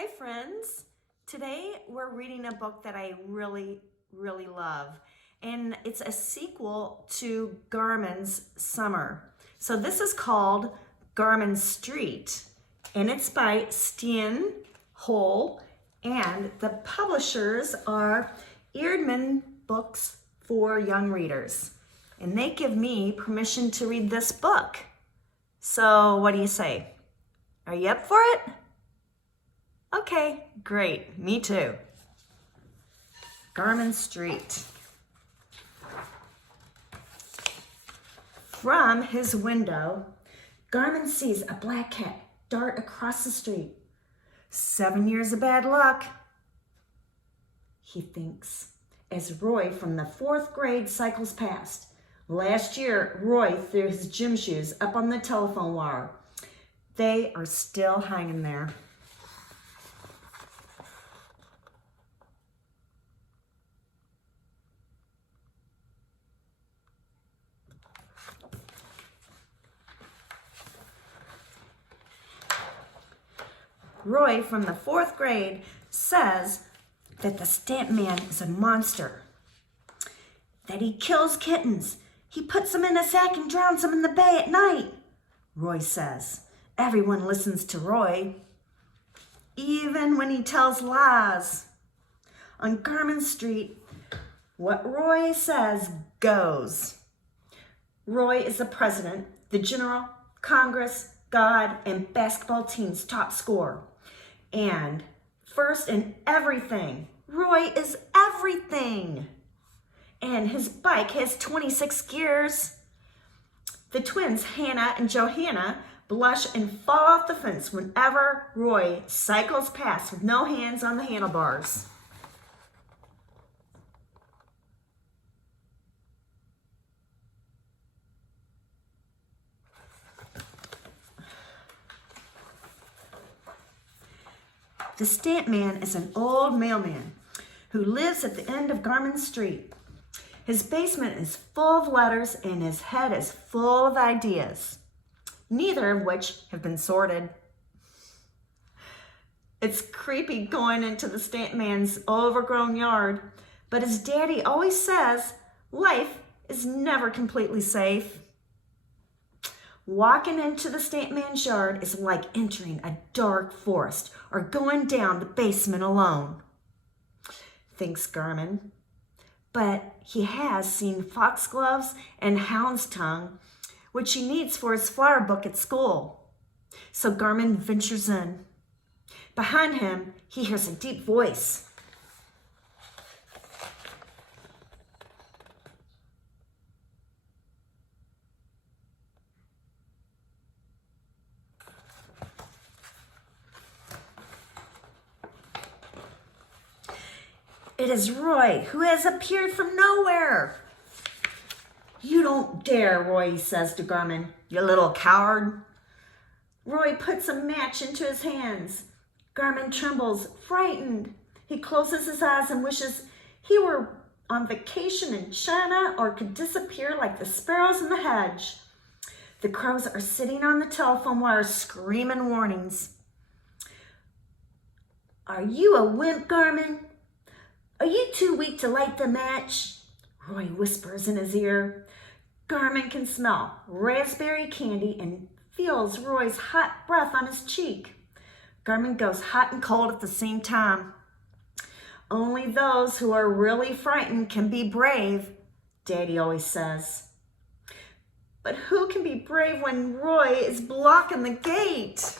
Hi friends. Today we're reading a book that I really love, and it's a sequel to Garmin's Summer. So this is called Garmin Street, and it's by Stian Hole, and the publishers are Eerdman Books for Young Readers, and they give me permission to read this book. So what do you say? Are you up for it? Okay, great. Me too. Garmin Street. From his window, Garmin sees a black cat dart across the street. 7 years of bad luck, he thinks, as Roy from the 4th grade cycles past. Last year, Roy threw his gym shoes up on the telephone wire. They are still hanging there. Roy from the 4th grade says that the stamp man is a monster, that he kills kittens. He puts them in a sack and drowns them in the bay at night, Roy says. Everyone listens to Roy, even when he tells lies. On Garmin Street, what Roy says goes. Roy is the president, the general, Congress, God, and basketball team's top scorer. And first in everything, Roy is everything. And his bike has 26 gears. The twins, Hannah and Johanna, blush and fall off the fence whenever Roy cycles past with no hands on the handlebars. The stamp man is an old mailman who lives at the end of Garmin Street. His basement is full of letters and his head is full of ideas, neither of which have been sorted. It's creepy going into the stamp man's overgrown yard, but his daddy always says life is never completely safe. Walking into the stamp man's yard is like entering a dark forest or going down the basement alone, thinks Garmin. But he has seen foxgloves and hound's tongue, which he needs for his flower book at school. So Garmin ventures in. Behind him, he hears a deep voice. It is Roy, who has appeared from nowhere. You don't dare, Roy says to Garmin, you little coward. Roy puts a match into his hands. Garmin trembles, frightened. He closes his eyes and wishes he were on vacation in China or could disappear like the sparrows in the hedge. The crows are sitting on the telephone wire screaming warnings. Are you a wimp, Garmin? Are you too weak to light the match? Roy whispers in his ear. Garmin can smell raspberry candy and feels Roy's hot breath on his cheek. Garmin goes hot and cold at the same time. Only those who are really frightened can be brave, Daddy always says. But who can be brave when Roy is blocking the gate?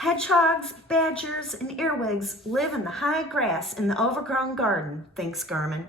Hedgehogs, badgers, and earwigs live in the high grass in the overgrown garden, thinks Garmin,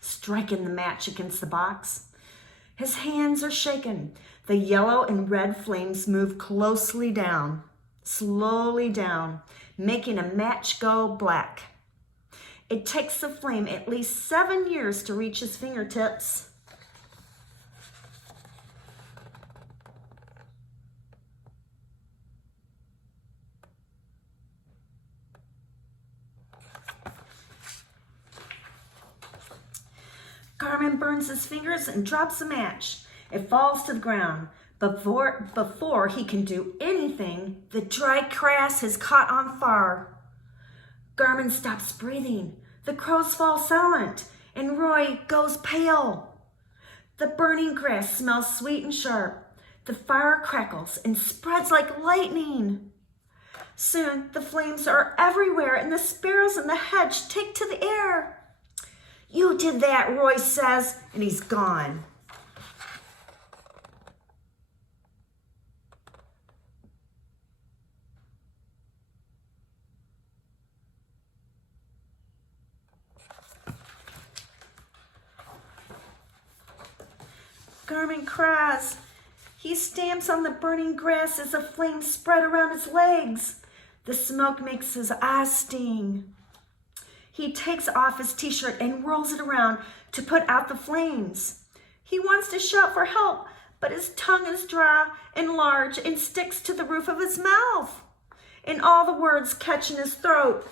striking the match against the box. His hands are shaken. The yellow and red flames move closely down, slowly down, making a match go black. It takes the flame at least 7 years to reach his fingertips. Garmin burns his fingers and drops a match. It falls to the ground. Before he can do anything, the dry grass has caught on fire. Garmin stops breathing. The crows fall silent, and Roy goes pale. The burning grass smells sweet and sharp. The fire crackles and spreads like lightning. Soon the flames are everywhere, and the sparrows in the hedge take to the air. "You did that," Roy says, and he's gone. Garmin cries. He stamps on the burning grass as the flames spread around his legs. The smoke makes his eyes sting. He takes off his t-shirt and whirls it around to put out the flames. He wants to shout for help, but his tongue is dry and large and sticks to the roof of his mouth, and all the words catch in his throat.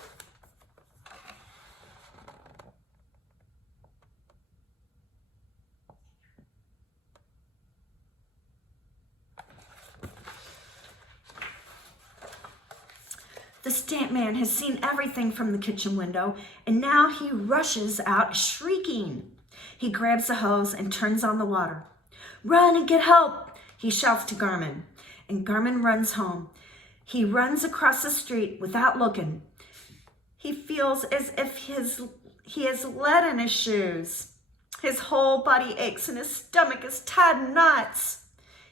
The stamp man has seen everything from the kitchen window, and now he rushes out shrieking. He grabs the hose and turns on the water. "Run and get help," he shouts to Garmin, and Garmin runs home. He runs across the street without looking. He feels as if he has lead in his shoes. His whole body aches and his stomach is tied in knots.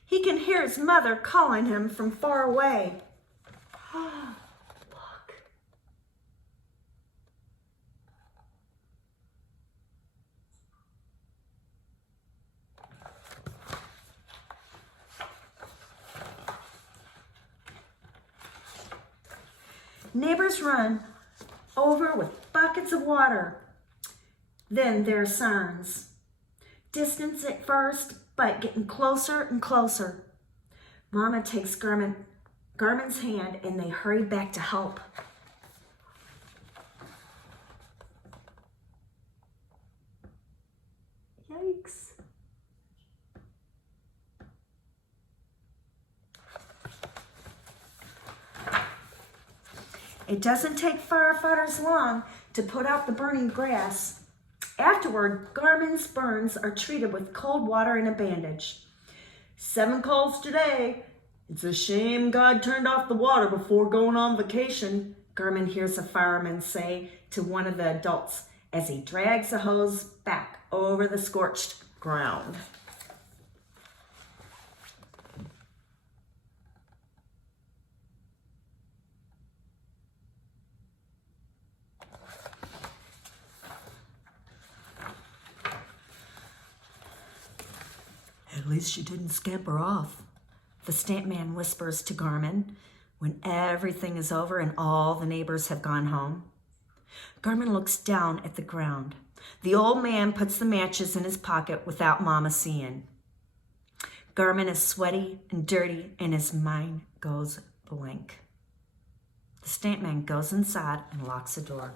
He can hear his mother calling him from far away. Neighbors run over with buckets of water. Then there are sounds. Distance at first, but getting closer and closer. Mama takes Garmin's hand and they hurry back to help. Yikes. It doesn't take firefighters long to put out the burning grass. Afterward, Garmin's burns are treated with cold water and a bandage. 7 calls today. It's a shame God turned off the water before going on vacation, Garmin hears a fireman say to one of the adults as he drags the hose back over the scorched ground. "At least she didn't scamper off," the stamp man whispers to Garmin when everything is over and all the neighbors have gone home. Garmin looks down at the ground. The old man puts the matches in his pocket without Mama seeing. Garmin is sweaty and dirty and his mind goes blank. The stamp man goes inside and locks the door.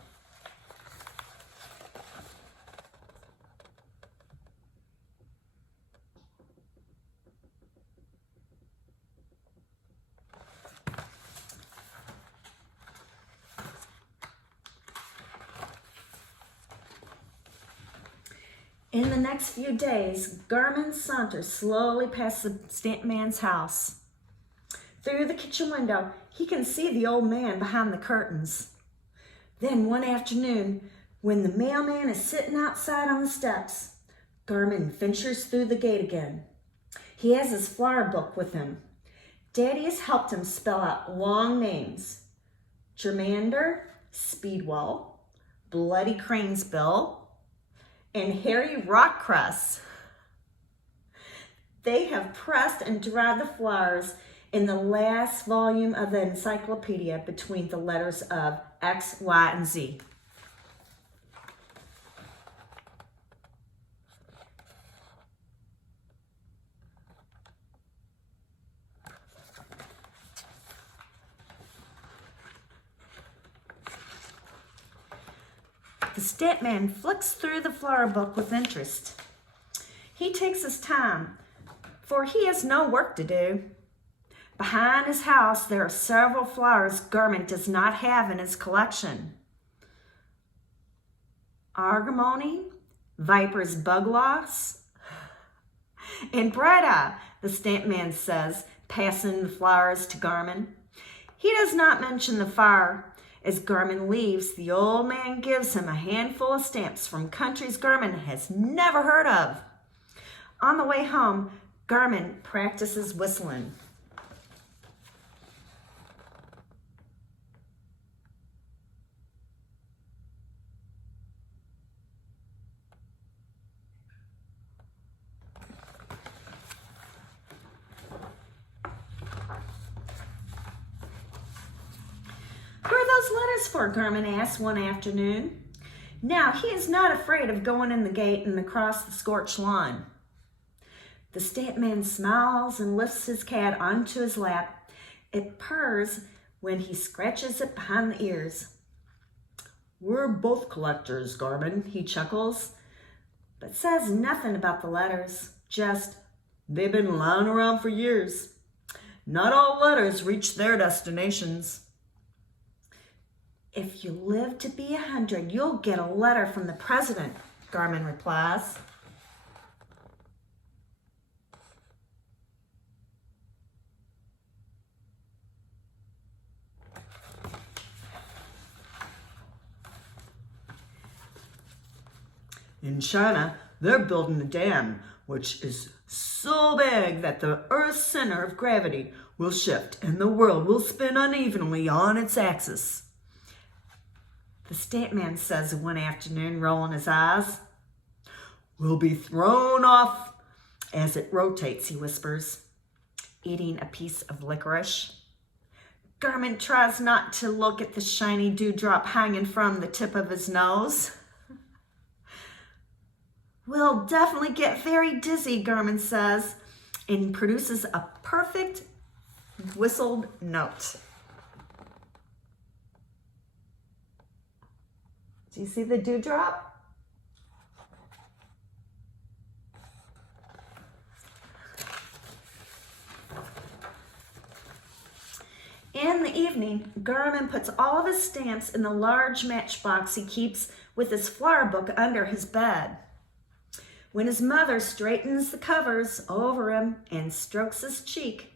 In the next few days, Garmin saunters slowly past the stamp man's house. Through the kitchen window, he can see the old man behind the curtains. Then one afternoon, when the mailman is sitting outside on the steps, Garmin ventures through the gate again. He has his flower book with him. Daddy has helped him spell out long names: Germander, Speedwell, Bloody Cranesbill, and Harry Rockcress. They have pressed and dried the flowers in the last volume of the encyclopedia between the letters of X, Y, and Z. The stamp man flicks through the flower book with interest. He takes his time, for he has no work to do. Behind his house, there are several flowers Garmin does not have in his collection. Argemony, Viper's bugloss, and Bright Eye, the stamp man says, passing the flowers to Garmin. He does not mention the fire. As Garmin leaves, the old man gives him a handful of stamps from countries Garmin has never heard of. On the way home, Garmin practices whistling. Who are those letters for? Garmin asked one afternoon. Now he is not afraid of going in the gate and across the scorched lawn. The stamp man smiles and lifts his cat onto his lap. It purrs when he scratches it behind the ears. We're both collectors, Garmin, he chuckles, but says nothing about the letters. Just, they've been lying around for years. Not all letters reach their destinations. If you live to be 100, you'll get a letter from the president, Garmin replies. In China, they're building a dam, which is so big that the Earth's center of gravity will shift and the world will spin unevenly on its axis. The stamp man says one afternoon, rolling his eyes. We'll be thrown off as it rotates, he whispers, eating a piece of licorice. Garmin tries not to look at the shiny dewdrop hanging from the tip of his nose. We'll definitely get very dizzy, Garmin says, and produces a perfect whistled note. Do you see the dewdrop? In the evening, Garmin puts all of his stamps in the large matchbox he keeps with his flower book under his bed. When his mother straightens the covers over him and strokes his cheek,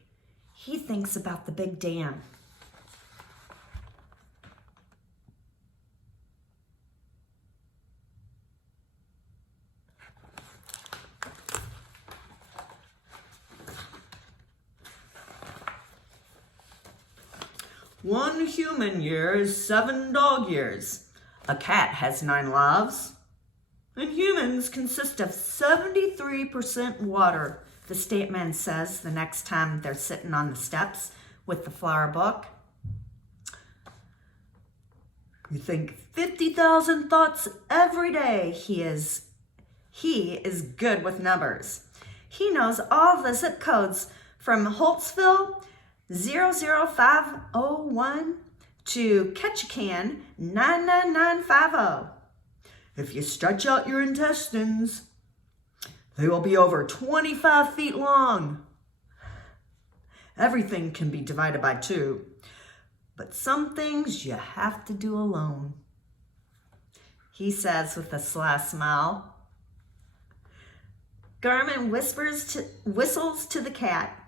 he thinks about the big dam. One human year is 7 dog years. A cat has 9 lives. And humans consist of 73% water, the stamp man says the next time they're sitting on the steps with the flower book. You think 50,000 thoughts every day. He is good with numbers. He knows all the zip codes from Holtzville 00501 to Ketchikan 99950. If you stretch out your intestines, they will be over 25 feet long. Everything can be divided by 2, but some things you have to do alone, he says with a sly smile. Garmin whistles to the cat.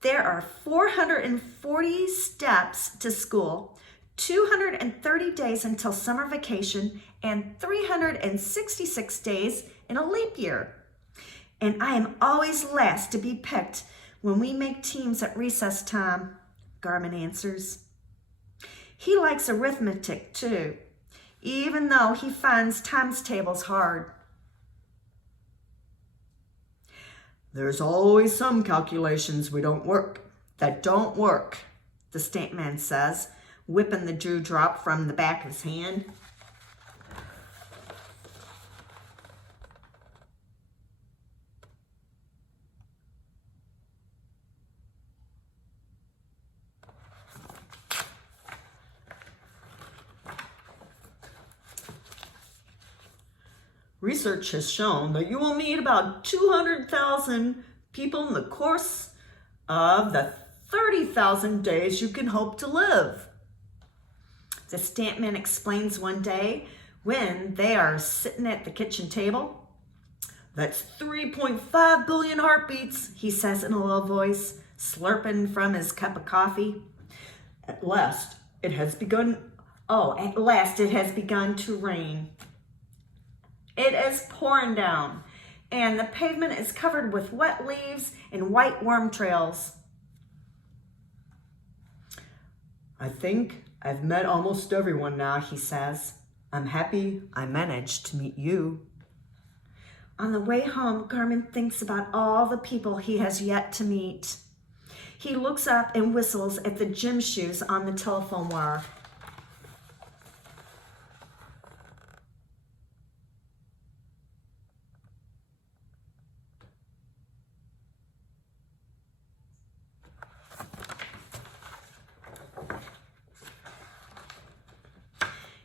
There are 440 steps to school, 230 days until summer vacation, and 366 days in a leap year. And I am always last to be picked when we make teams at recess time, Garmin answers. He likes arithmetic too, even though he finds times tables hard. There's always some calculations that don't work, the stamp man says, whipping the dewdrop from the back of his hand. Research has shown that you will meet about 200,000 people in the course of the 30,000 days you can hope to live. The Stampman explains one day when they are sitting at the kitchen table. That's 3.5 billion heartbeats, he says in a low voice, slurping from his cup of coffee. At last it has begun to rain. It is pouring down, and the pavement is covered with wet leaves and white worm trails. I think I've met almost everyone now, he says. I'm happy I managed to meet you. On the way home, Garmin thinks about all the people he has yet to meet. He looks up and whistles at the gym shoes on the telephone wire.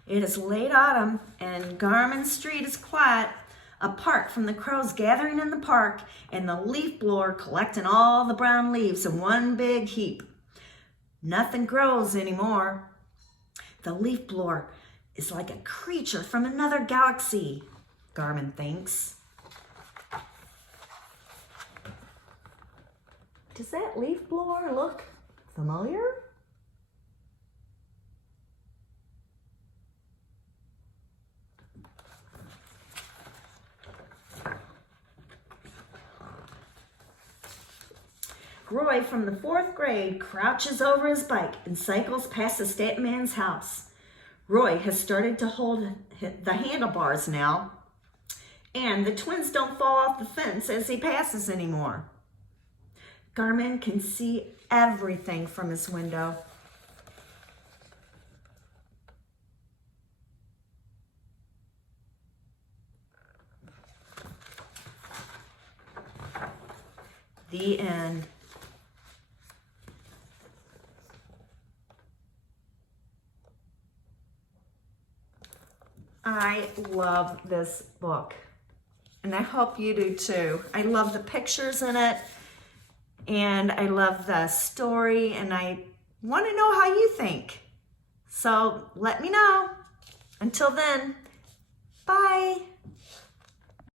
It is late autumn, and Garmin Street is quiet, apart from the crows gathering in the park and the leaf blower collecting all the brown leaves in one big heap. Nothing grows anymore. The leaf blower is like a creature from another galaxy, Garmin thinks. Does that leaf blower look familiar? Roy from the 4th grade crouches over his bike and cycles past the Stampman's house. Roy has started to hold the handlebars now, and the twins don't fall off the fence as he passes anymore. Garmin can see everything from his window. The end. I love this book, and I hope you do too. I love the pictures in it, and I love the story, and I want to know how you think. So let me know. Until then, bye.